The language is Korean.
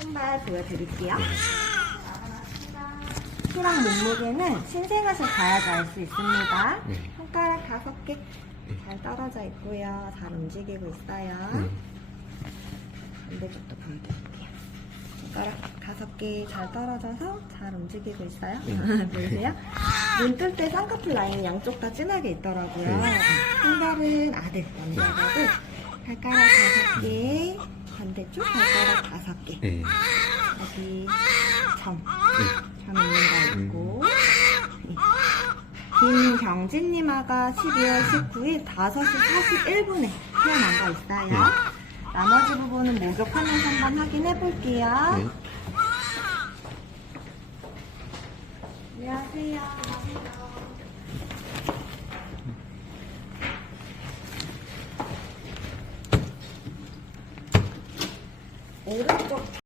손발 보여드릴게요. 키랑 몸무게는 신생아실 가야지 알 수 있습니다. 손가락 5개 잘 떨어져 있고요. 잘 움직이고 있어요. 반대쪽도 보여드릴게요. 손가락 5개 잘 떨어져서 잘 움직이고 있어요. 보이세요? 눈 뜰 때 쌍꺼풀 라인이 양쪽 다 진하게 있더라고요. 손발은 아들 남자가고 발가락 5개, 반대쪽 발가락 5개. 여기 점 있는 거 있고. 김경진님아가 12월 19일 5시 41분에 태어난 거 있어요. 나머지 부분은 목욕하면서 한번 확인해 볼게요. 안녕하세요. 오른쪽